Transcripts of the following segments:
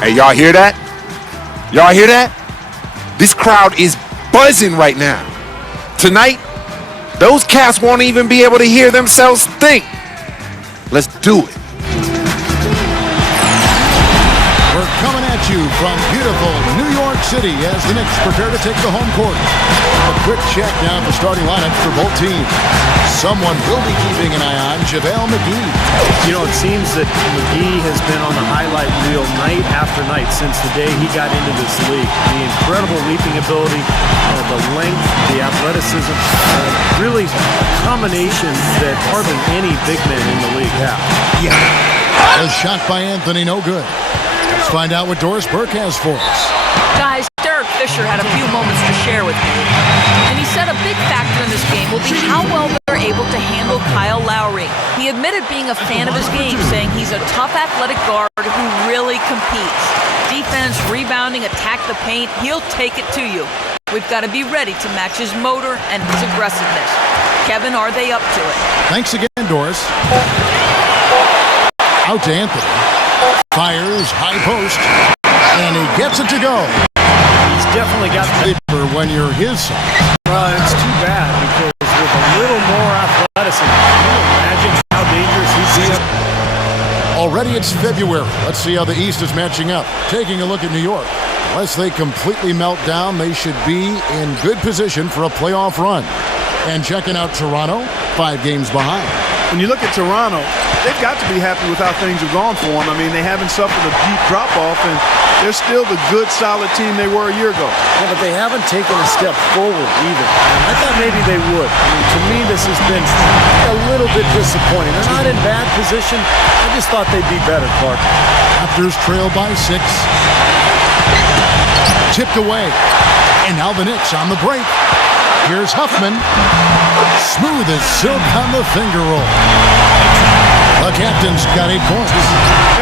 Hey, y'all hear that? Y'all hear that? This crowd is buzzing right now. Tonight, those cats won't even be able to hear themselves think. Let's do it. We're coming at you from beautiful New York City as the Knicks prepare to take the home court. A quick check down the starting lineup for both teams. Someone will be keeping an eye on JaVale McGee. You know, it seems that McGee has been on the highlight reel night after night since the day he got into this league. The incredible leaping ability, the length, the athleticism, really a combination that hardly any big men in the league have. Yeah. A shot by Anthony, no good. Let's find out what Doris Burke has for us. Guys, Derek Fisher had a few moments to share with me. And he said a big factor in this game will be how well they're able to handle Kyle Lowry. He admitted being a fan of his game, saying he's a tough athletic guard who really competes. Defense, rebounding, attack the paint, he'll take it to you. We've got to be ready to match his motor and his aggressiveness. Kevin, are they up to it? Thanks again, Doris. Out to Anthony. Fires, high post, and he gets it to go. He's definitely got paper when you're his size. It's too bad because with a little more athleticism, can you imagine how dangerous he'd be? Already it's February. Let's see how the East is matching up. Taking a look at New York. Unless they completely melt down, they should be in good position for a playoff run. And checking out Toronto, 5 games behind. When you look at Toronto, they've got to be happy with how things have gone for them. I mean, they haven't suffered a deep drop-off, and they're still the good, solid team they were a year ago. Yeah, but they haven't taken a step forward either. I thought maybe they would. I mean, to me, this has been a little bit disappointing. They're not in bad position. I just thought they'd be better, Clark. Raptors trail by 6. Tipped away. And now the Knicks on the break. Here's Huffman. Smooth as silk on the finger roll. The captain's got 8 points.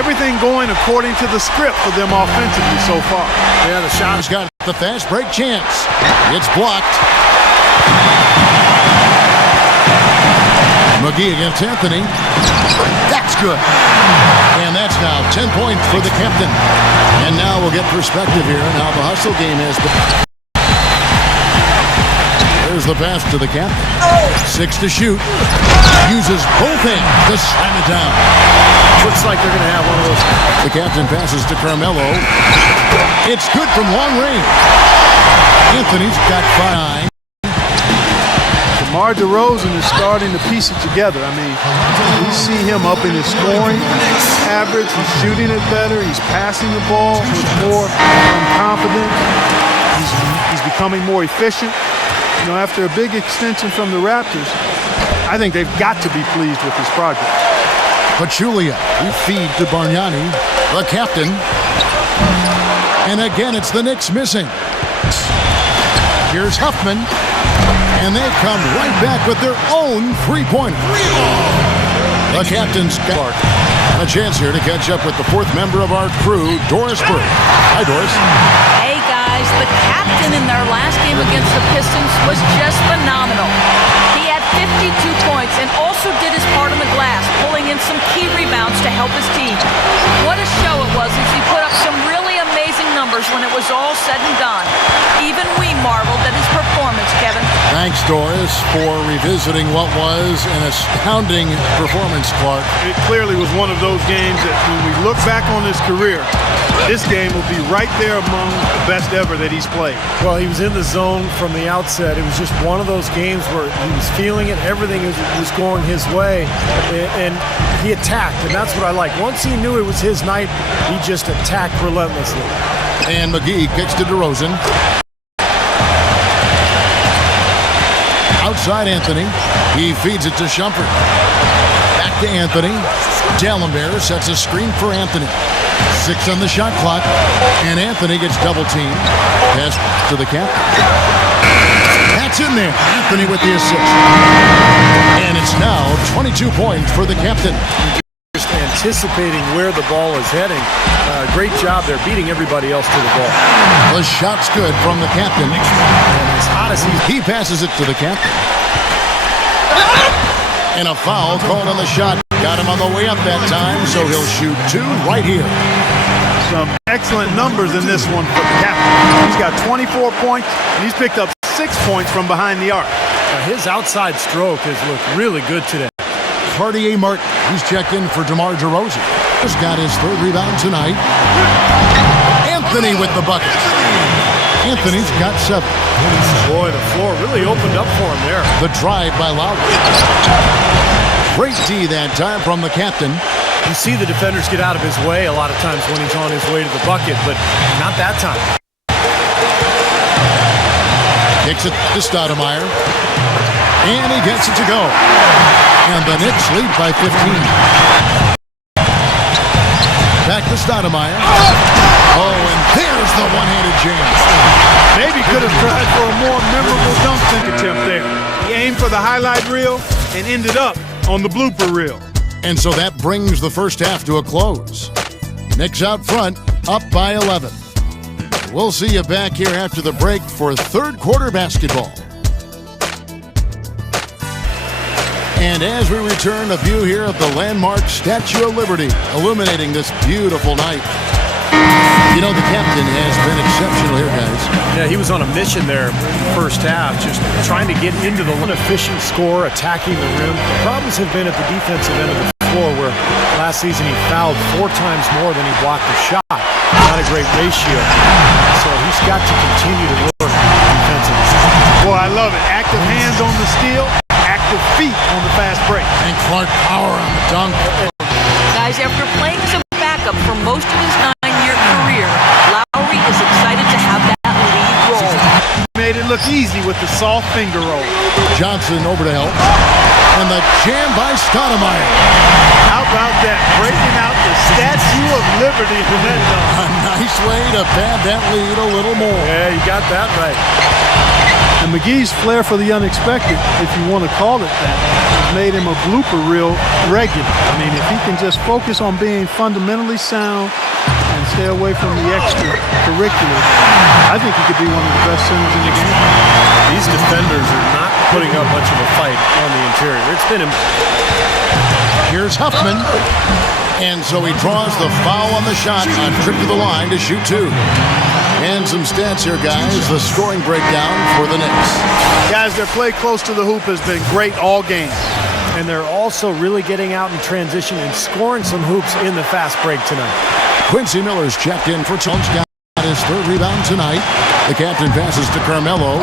Everything going according to the script for them offensively so far. Yeah, the shot has got the fast break chance. It's blocked. McGee against Anthony. That's good. And that's now 10 points for the captain. And now we'll get perspective here on how the hustle game has been. There's the pass to the captain. 6 to shoot. Uses both hands to slam it down. Looks like they're going to have one of those. The captain passes to Carmelo. It's good from long range. Anthony's got 5. DeMar DeRozan is starting to piece it together. I mean, we see him up in his scoring average. He's shooting it better. He's passing the ball with more confidence. He's becoming more efficient. You know, after a big extension from the Raptors, I think they've got to be pleased with this project. Pachulia, he feed to Bargnani, the captain. And again, it's the Knicks missing. Here's Huffman. And they come right back with their own three-pointer. The captain's got a chance here to catch up with the 4th member of our crew, Doris Burke. Hi, Doris. Hey, guys, the captain in their last game against the Pistons was just phenomenal. He had 52 points and also did his part on the glass, pulling in some key rebounds to help his team. What a show it was as he put up some really amazing numbers when it was all said and done. Even we marveled at his performance, Kevin. Thanks, Doris, for revisiting what was an astounding performance, Clark. It clearly was one of those games that when we look back on his career, this game will be right there among the best ever that he's played. Well, he was in the zone from the outset. It was just one of those games where he was feeling it. Everything was going his way, and he attacked, and that's what I like. Once he knew it was his night, he just attacked relentlessly. And McGee kicks to DeRozan. Outside Anthony. He feeds it to Shumpert. Back to Anthony. Dallenberg sets a screen for Anthony. 6 on the shot clock. And Anthony gets double-teamed. Pass to the captain. That's in there. Anthony with the assist. And it's now 22 points for the captain. Just anticipating where the ball is heading. Great job there, beating everybody else to the ball. The shot's good from the captain. And as hot as he passes it to the captain. And a foul called on the shot. Got him on the way up that time, so he'll shoot 2 right here. Some excellent numbers in this one for the captain. He's got 24 points, and he's picked up 6 points from behind the arc. His outside stroke has looked really good today. Cartier Martin, he's checked in for DeMar DeRozan. He's got his 3rd rebound tonight. Anthony with the bucket. Anthony's got 7. Boy, the floor really opened up for him there. The drive by Lowry. Great D that time from the captain. You see the defenders get out of his way a lot of times when he's on his way to the bucket, but not that time. Kicks it to Stoudemire. And he gets it to go. And the Knicks lead by 15. Back to Stoudemire. Oh, and there's the one-handed jam. Maybe could have tried for a more memorable dunk attempt there. He aimed for the highlight reel and ended up on the blooper reel. And so that brings the first half to a close. Knicks out front, up by 11. We'll see you back here after the break for 3rd quarter basketball. And as we return, a view here of the landmark Statue of Liberty, illuminating this beautiful night. You know, the captain has been exceptional here, guys. Yeah, he was on a mission there first half, just trying to get into the efficient score, attacking the rim. The problems have been at the defensive end of the floor, where last season he fouled 4 times more than he blocked a shot. Not a great ratio. So he's got to continue to work defensively. Boy, I love it. Active hands on the steal, active feet on the fast break. And Clark power on the dunk. Guys, after playing as a backup for most of his 9-year career, Lowry is excited to have that lead role. Made it look easy with the soft finger roll. Johnson over to help. And the jam by Stoudemire. How about that? Breaking out the Statue of Liberty from that dunk. A nice way to pad that lead a little more. Yeah, you got that right. And McGee's flair for the unexpected, if you want to call it that, has made him a blooper reel regular. I mean, if he can just focus on being fundamentally sound and stay away from the extracurricular, I think he could be one of the best centers in the game. These defenders are not putting up much of a fight on the interior. It's been Here's Huffman. And so he draws the foul on the shot on trip to the line to shoot 2. And some stats here, guys. The scoring breakdown for the Knicks. Guys, their play close to the hoop has been great all game. and they're also really getting out in transition and scoring some hoops in the fast break tonight. Quincy Miller's checked in for Jones. Got his 3rd rebound tonight. The captain passes to Carmelo,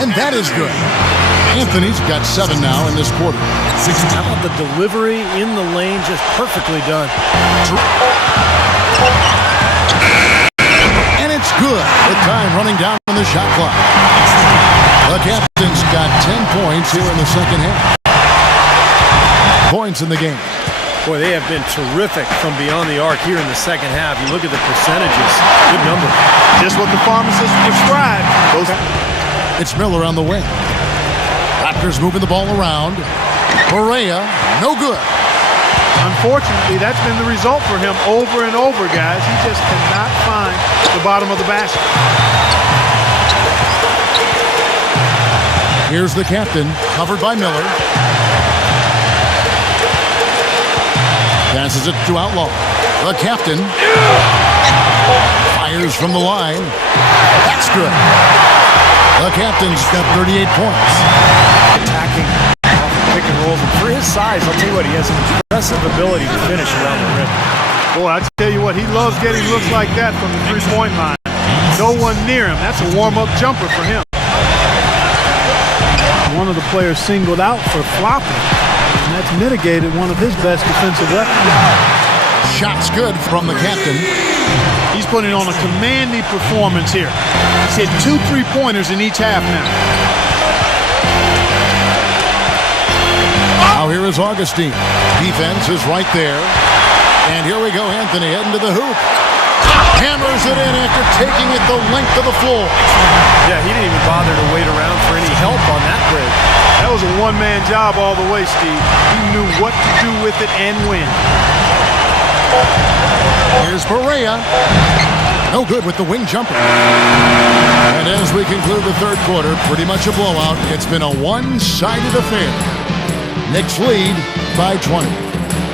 and that is good. Anthony's got 7 now in this quarter. How about the delivery in the lane, just perfectly done. And it's good with time running down on the shot clock. The captain's got 10 points here in the second half. Points in the game. Boy, they have been terrific from beyond the arc here in the second half. You look at the percentages, good number. Just what the pharmacist prescribed. It's Miller on the wing. Raptors moving the ball around. Correa, no good. Unfortunately, that's been the result for him over and over, guys. He just cannot find the bottom of the basket. Here's the captain, covered by Miller. Passes it to Outlaw. The captain fires from the line. That's good. The captain's got 38 points. Attacking off the pick and rolls. And for his size, I'll tell you what, he has an impressive ability to finish around the rim. Boy, I tell you what, he loves getting looks like that from the three-point line. No one near him. That's a warm-up jumper for him. One of the players singled out for flopping, and that's mitigated one of his best defensive weapons. Shot's good from the captain. He's putting on a commanding performance here. He's hit 2 3-pointers in each half now. Now here is Augustine. Defense is right there. And here we go, Anthony heading to the hoop. Hammers it in after taking it the length of the floor. Yeah, he didn't even bother to wait around for any help on that break. That was a one-man job all the way, Steve. He knew what to do with it and when. Here's Correa. No good with the wing jumper. And as we conclude the 3rd quarter, pretty much a blowout. It's been a one-sided affair. Knicks lead by 20.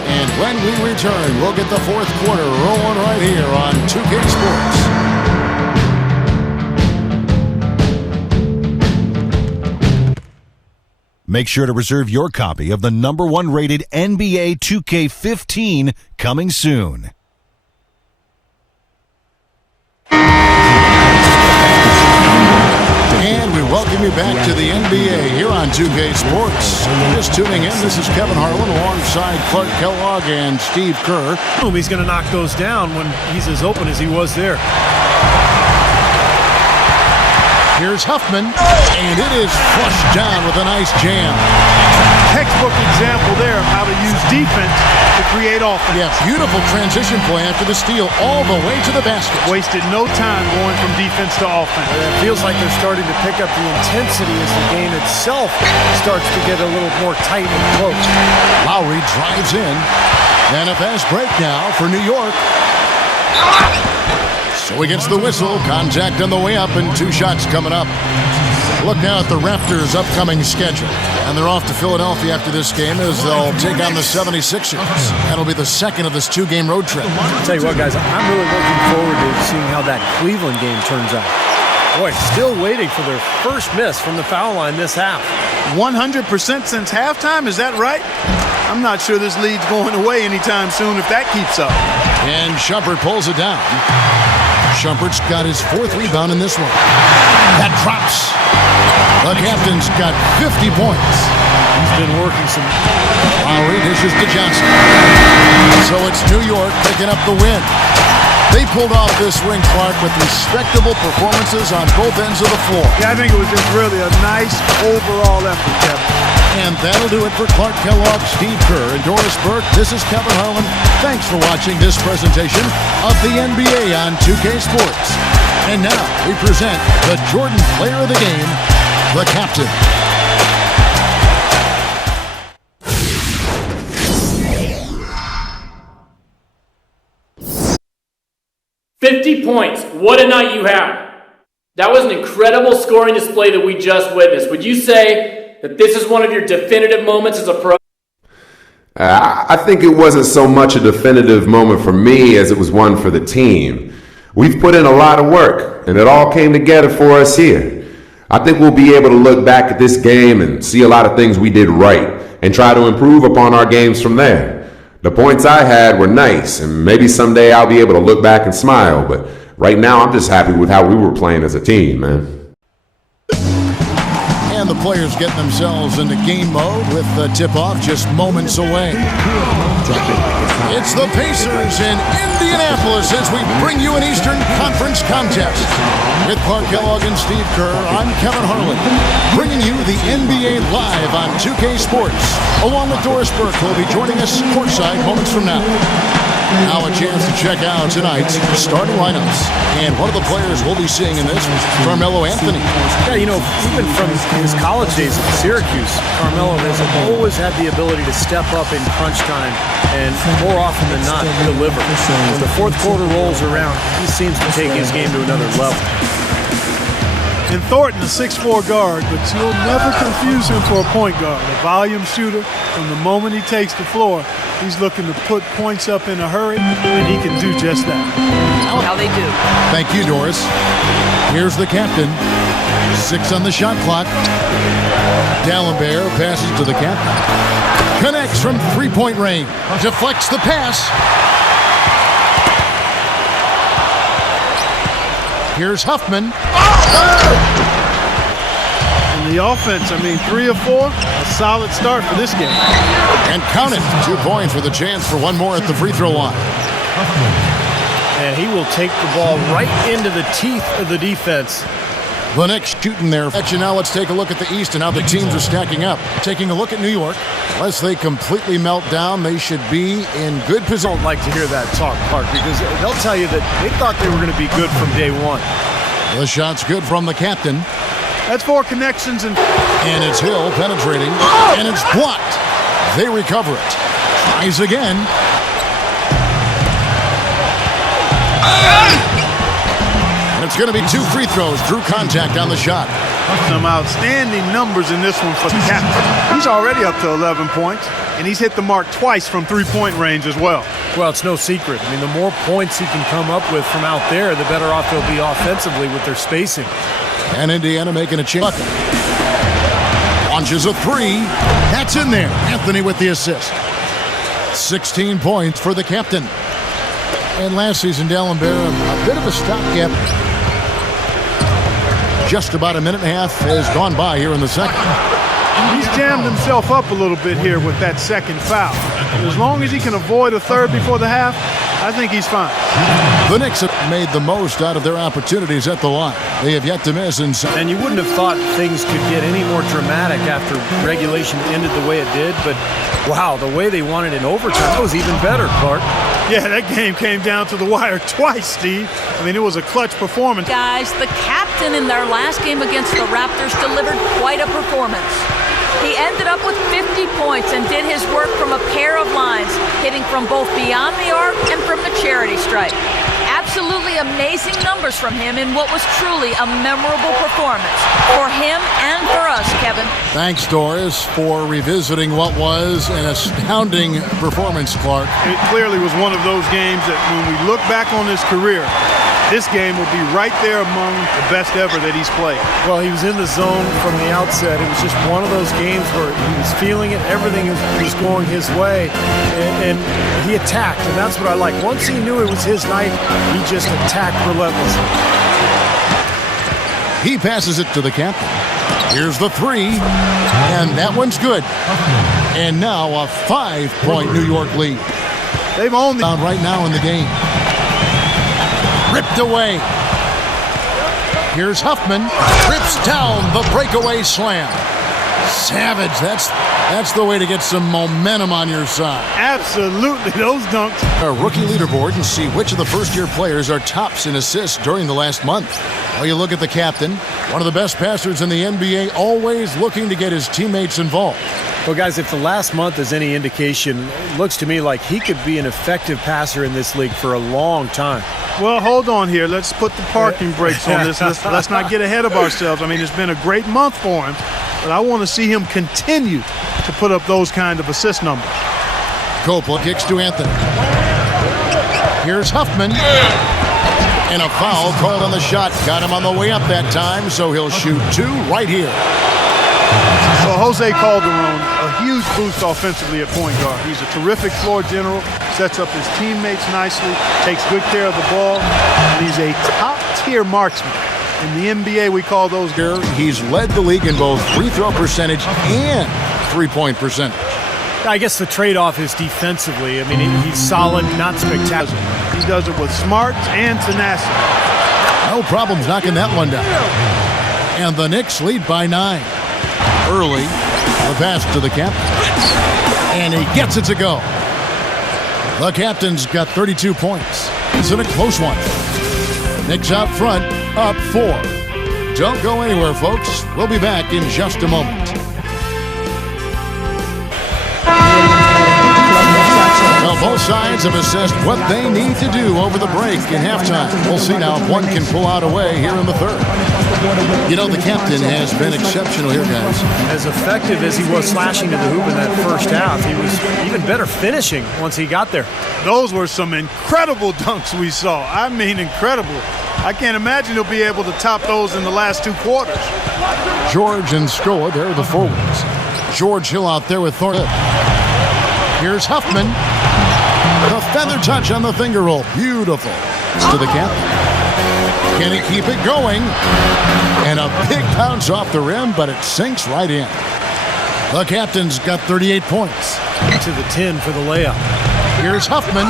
And when we return, we'll get the fourth quarter rolling right here on 2K Sports. Make sure to reserve your copy of the #1 rated NBA 2K15 coming soon. And we welcome you back to the NBA here on 2K Sports. Just tuning in, this is Kevin Harlan alongside Clark Kellogg and Steve Kerr. He's going to knock those down when he's as open as he was there. Here's Huffman, and it is flushed down with a nice jam. Textbook example there of how to use defense to create offense. Yeah, beautiful transition play after the steal all the way to the basket. Wasted no time going from defense to offense. It feels like they're starting to pick up the intensity as the game itself starts to get a little more tight and close. Lowry drives in, and a fast break now for New York. So he gets the whistle, contact on the way up, and 2 shots coming up. Look now at the Raptors' upcoming schedule. And they're off to Philadelphia after this game as they'll take on the 76ers. That'll be the second of this 2-game road trip. I'll tell you what, guys, I'm really looking forward to seeing how that Cleveland game turns out. Boy, still waiting for their first miss from the foul line this half. 100% since halftime, is that right? I'm not sure this lead's going away anytime soon if that keeps up. And Shumpert pulls it down. Shumpert's got his 4th rebound in this one. That drops. The captain's got 50 points. He's been working some. Lowry dishes to Johnson. So it's New York picking up the win. They pulled off this win, Clark, with respectable performances on both ends of the floor. Yeah, I think it was just really a nice overall effort, Kevin. And that'll do it for Clark Kellogg, Steve Kerr, and Doris Burke. This is Kevin Harlan. Thanks for watching this presentation of the NBA on 2K Sports. And now we present the Jordan Player of the Game, the captain. "50 points. What a night you had. That was an incredible scoring display that we just witnessed. Would you say that this is one of your definitive moments as a pro?" I think it wasn't so much a definitive moment for me as it was one for the team. We've put in a lot of work, and it all came together for us here. I think we'll be able to look back at this game and see a lot of things we did right and try to improve upon our games from there. The points I had were nice, and maybe someday I'll be able to look back and smile, but right now I'm just happy with how we were playing as a team, man. And the players getting themselves into game mode with the tip-off just moments away. It's the Pacers in Indianapolis as we bring you an Eastern Conference contest. With Clark Kellogg and Steve Kerr, I'm Kevin Harlan, bringing you the NBA live on 2K Sports, along with Doris Burke, who will be joining us courtside moments from now. Now a chance to check out tonight's starting lineups. And one of the players we'll be seeing in this was Carmelo Anthony. Yeah, you know, even from his college days at Syracuse, Carmelo has always had the ability to step up in crunch time and more often than not deliver. When the fourth quarter rolls around, he seems to take his game to another level. And Thornton, a 6'4" guard, but you'll never confuse him for a point guard. A volume shooter, from the moment he takes the floor, he's looking to put points up in a hurry, and he can do just that. How they do. Thank you, Doris. Here's the captain. 6 on the shot clock. D'Alembert passes to the captain. Connects from three-point range. Deflects the pass. Here's Huffman. And the offense, 3 of 4, a solid start for this game. And count it, 2 points with a chance for one more at the free throw line. And he will take the ball right into the teeth of the defense. The next shooting there. And now let's take a look at the East and how the teams are stacking up. Taking a look at New York. Unless they completely melt down, they should be in good position. I don't like to hear that talk, Clark, because they'll tell you that they thought they were going to be good from day one. The shot's good from the captain. That's 4 connections. And it's Hill penetrating. And it's blocked. They recover it. Tries again. And it's going to be 2 free throws. Drew contact on the shot. Some outstanding numbers in this one for the captain. He's already up to 11 points, and he's hit the mark twice from three-point range as well. Well, it's no secret. I mean, the more points he can come up with from out there, the better off they'll be offensively with their spacing. And Indiana making a change. Launches a three. That's in there. Anthony with the assist. 16 points for the captain. And last season, D'Alembert, a bit of a stopgap. Just about a minute and a half has gone by here in the second. He's jammed himself up a little bit here with that second foul. As long as he can avoid a third before the half, I think he's fine. The Knicks have made the most out of their opportunities at the line. They have yet to miss inside. And you wouldn't have thought things could get any more dramatic after regulation ended the way it did, but wow, the way they won it in overtime, that was even better, Clark. Yeah, that game came down to the wire twice, Steve. I mean, it was a clutch performance. Guys, the captain in their last game against the Raptors delivered quite a performance. He ended up with 50 points and did his work from a pair of lines, hitting from both beyond the arc and from the charity stripe. Absolutely amazing numbers from him in what was truly a memorable performance for him and for us, Kevin. Thanks, Doris, for revisiting what was an astounding performance, Clark. It clearly was one of those games that when we look back on his career, this game will be right there among the best ever that he's played. Well, he was in the zone from the outset. It was just one of those games where he was feeling it. Everything was going his way, and he attacked, and that's what I like. Once he knew it was his night, he just attacked relentlessly. He passes it to the captain. Here's the three, and that one's good. And now a 5-point New York lead. They've owned it right now in the game. Ripped away. Here's Huffman. Rips down the breakaway slam. Savage. That's the way to get some momentum on your side. Absolutely. Those dunks. A rookie leaderboard and see which of the first-year players are tops in assists during the last month. Well, you look at the captain, one of the best passers in the NBA, always looking to get his teammates involved. Well, guys, if the last month is any indication, it looks to me like he could be an effective passer in this league for a long time. Well, hold on here. Let's put the parking brakes on this. Let's not get ahead of ourselves. I mean, it's been a great month for him, but I want to see him continue to put up those kind of assist numbers. Coppola kicks to Anthony. Here's Huffman. And a foul called on the shot. Got him on the way up that time, so he'll shoot two right here. So Jose Calderon, a huge boost offensively at point guard. He's a terrific floor general, sets up his teammates nicely, takes good care of the ball, and he's a top-tier marksman. In the NBA, we call those guys. He's led the league in both free throw percentage and three-point percentage. I guess the trade-off is defensively. I mean, he's solid, not spectacular. He does it with smarts and tenacity. No problems knocking that one down. And the Knicks lead by 9. Early, the pass to the captain. And he gets it to go. The captain's got 32 points. It's in a close one. Knicks out front, up 4. Don't go anywhere, folks. We'll be back in just a moment. Well, both sides have assessed what they need to do over the break in halftime. We'll see now if one can pull out a way here in the third. You know, the captain has been exceptional here, guys. As effective as he was slashing to the hoop in that first half, he was even better finishing once he got there. Those were some incredible dunks we saw. I mean, incredible. I can't imagine he'll be able to top those in the last 2 quarters. George and Scola, they're the forwards. George Hill out there with Thornton. Here's Huffman. The feather touch on the finger roll. Beautiful. To the captain. Can he keep it going? And a big bounce off the rim, but it sinks right in. The captain's got 38 points. To the 10 for the layup. Here's Huffman.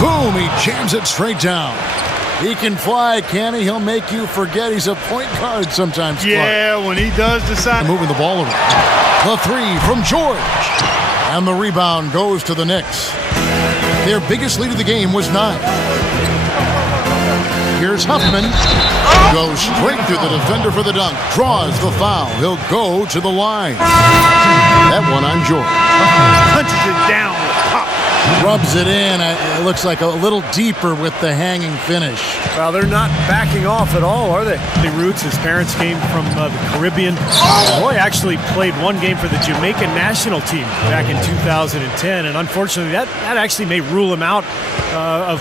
Boom, he jams it straight down. He can fly, can he? He'll make you forget he's a point guard sometimes. Yeah, when he does decide. Moving the ball around. The three from George. And the rebound goes to the Knicks. Their biggest lead of the game was 9. Here's Huffman. Goes straight through the defender for the dunk. Draws the foul. He'll go to the line. That one on George. Punches it down with pop. Rubs it in. It looks like a little deeper with the hanging finish. Well, they're not backing off at all, are they? The roots, his parents came from the Caribbean. Roy actually played one game for the Jamaican national team back in 2010, and unfortunately that actually may rule him out of...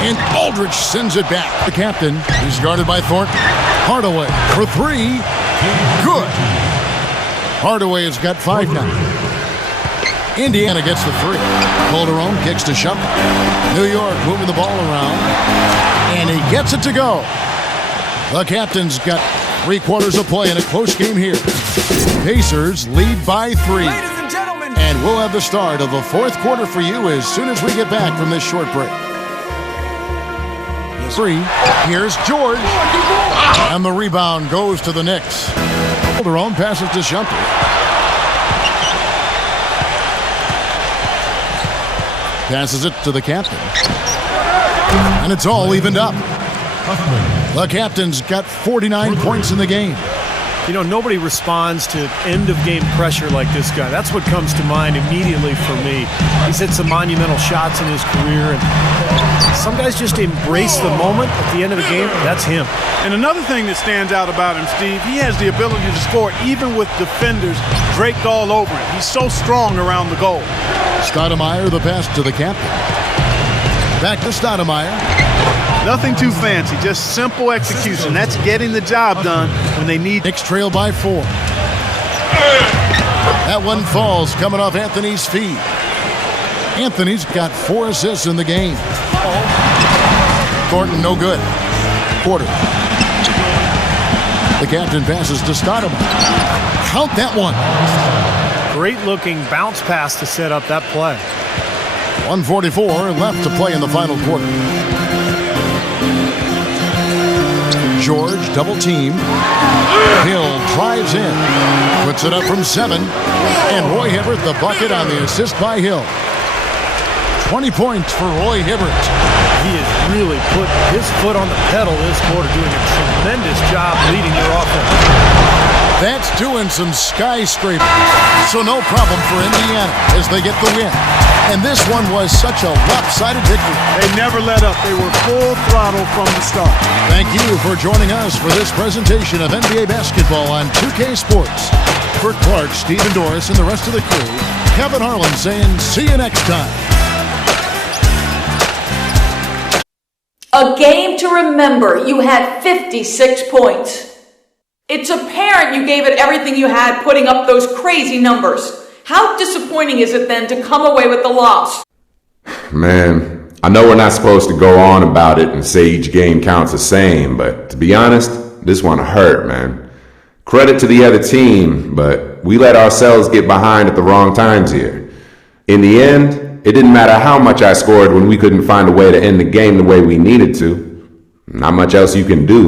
And Aldridge sends it back. The captain is guarded by Thornton. Hardaway for three. Good. Hardaway has got 5 now. Indiana gets the three. Calderon kicks to Shumpert. New York moving the ball around. And he gets it to go. The captain's got 3 quarters of play in a close game here. Pacers lead by 3. Ladies and gentlemen. And we'll have the start of the 4th quarter for you as soon as we get back from this short break. 3. Here's George. And the rebound goes to the Knicks. Calderon passes to Shumpert. Passes it to the captain. And it's all evened up. The captain's got 49 points in the game. You know, nobody responds to end-of-game pressure like this guy. That's what comes to mind immediately for me. He's hit some monumental shots in his career, and some guys just embrace the moment at the end of the game. That's him. And another thing that stands out about him, Steve, he has the ability to score even with defenders draped all over him. He's so strong around the goal. Stoudemire, the pass to the captain. Back to Stoudemire. Nothing too fancy, just simple execution. That's getting the job done when they need. Knicks trail by 4. That one falls coming off Anthony's feet. Anthony's got 4 assists in the game. Thornton no good. Porter. The captain passes to Stoudemire. Count that one. Great looking bounce pass to set up that play. 1:44 left to play in the final quarter. George double team. Hill drives in. Puts it up from 7. And Roy Hibbert the bucket on the assist by Hill. 20 points for Roy Hibbert. He has really put his foot on the pedal this quarter, doing a tremendous job leading their offense. That's doing some skyscrapers. So no problem for Indiana as they get the win. And this one was such a lopsided victory. They never let up. They were full throttle from the start. Thank you for joining us for this presentation of NBA basketball on 2K Sports. For Clark, Stephen Doris, and the rest of the crew, Kevin Harlan saying see you next time. A game to remember. You had 56 points. It's apparent you gave it everything you had putting up those crazy numbers. How disappointing is it then to come away with the loss? Man, I know we're not supposed to go on about it and say each game counts the same, but to be honest, this one hurt, man. Credit to the other team, but we let ourselves get behind at the wrong times here. In the end, it didn't matter how much I scored when we couldn't find a way to end the game the way we needed to. Not much else you can do.